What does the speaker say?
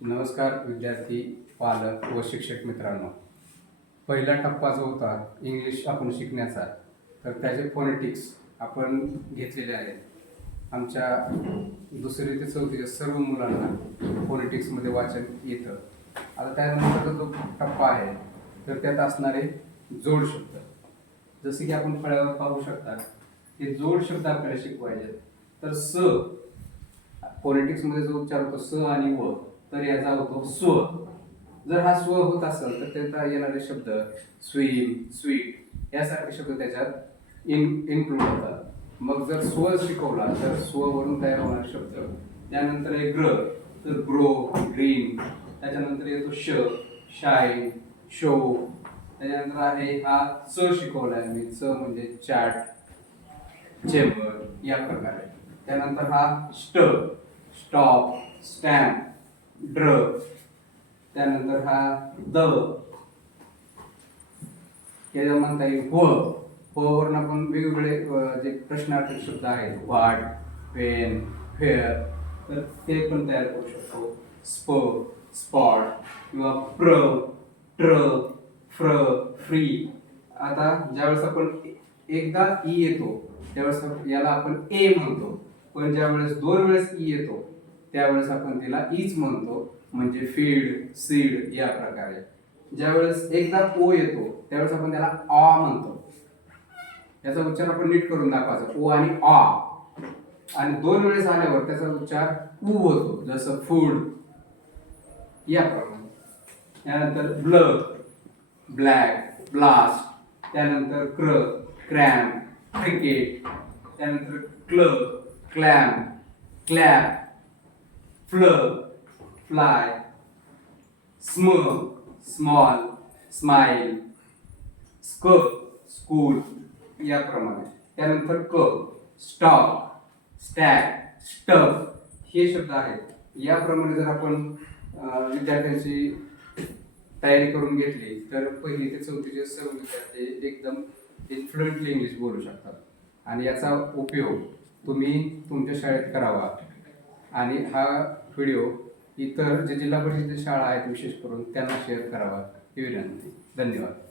नमस्कार विद्यार्थी पालक व शिक्षक मित्रांनो. पहिला टप्पा जो होता इंग्लिश आपण शिकण्याचा तर त्याचे फोनेटिक्स आपण घेतलेले आहेत. आमच्या दुसरी ते चौथीच्या सर्व मुलांना फोनेटिक्समध्ये वाचन येतं. आता त्यानंतरचा जो टप्पा आहे तर त्यात असणारे जोड शब्द. जसे की आपण फळ्यावर पाहू शकता ते जोड शब्द आपल्याला शिकवायचे तर स फोनेटिक्समध्ये जो उच्चार होतो स आणि व तर याचा होतो स्व. जर हा स्व होत असेल तर त्याचा येणारे शब्द स्विम स्वीट यासारखे शब्द त्याच्यात इन इन्क्लूड होतात. मग जर स्व शिकवला तर स्व वरून तयार होणारे शब्द. त्यानंतर आहे ग्र तर ग्रो ग्रीन. त्याच्यानंतर येतो श शाईन शो. त्याच्यानंतर आहे हा च शिकवलाय मी च म्हणजे चॅट चेंबर या प्रकारे. त्यानंतर हा स्ट स्टॉप स्टॅम्प ड्र. त्यानंतर हा द. त्याला म्हणता येईल हो हो वरून आपण वेगवेगळे जे प्रश्नार्थक शब्द आहेत वाट पेन फेअर तर ते पण तयार करू शकतो. स्प स्पॉट किंवा प्र ट्र फ्र फ्री. आता ज्यावेळेस आपण एकदा ई येतो त्यावेळेस याला आपण ए म्हणतो. पण ज्यावेळेस दोन वेळेस ई येतो त्यावेळेस आपण तिला ईच म्हणतो म्हणजे फीड सीड या प्रकारे. ज्यावेळेस एकदा ओ येतो त्यावेळेस आपण त्याला आ म्हणतो. याचा उच्चार आपण नीट करून दाखवायचा. ओ आणि आ आणि दोन वेळेस आल्यावर त्याचा उच्चार ऊ होतो जसं फूड याप्रमाणे त्यानंतर ब्ल ब्लॅक ब्लास्ट त्यानंतर क्र क्रॅम क्रिकेट त्यानंतर क्लब क्लॅम क्लॅप फ्लग फ्लाय स्म स्मॉल smile, स्क स्कूल याप्रमाणे. त्यानंतर क स्टॉक स्टॅक स्टफ हे शब्द आहेत. याप्रमाणे जर आपण विद्यार्थ्यांची तयारी करून घेतली तर पहिली ते चौथीचे सर्व विद्यार्थी एकदम इन्फ्लुएंटली इंग्लिश बोलू शकतात. आणि याचा उपयोग तुम्ही तुमच्या शाळेत करावा. आणि हा व्हिडिओ इतर जे जिल्हा परिषदेच्या शाळा आहेत विशेष करून त्यांना शेअर करावा. ही विनंती. धन्यवाद.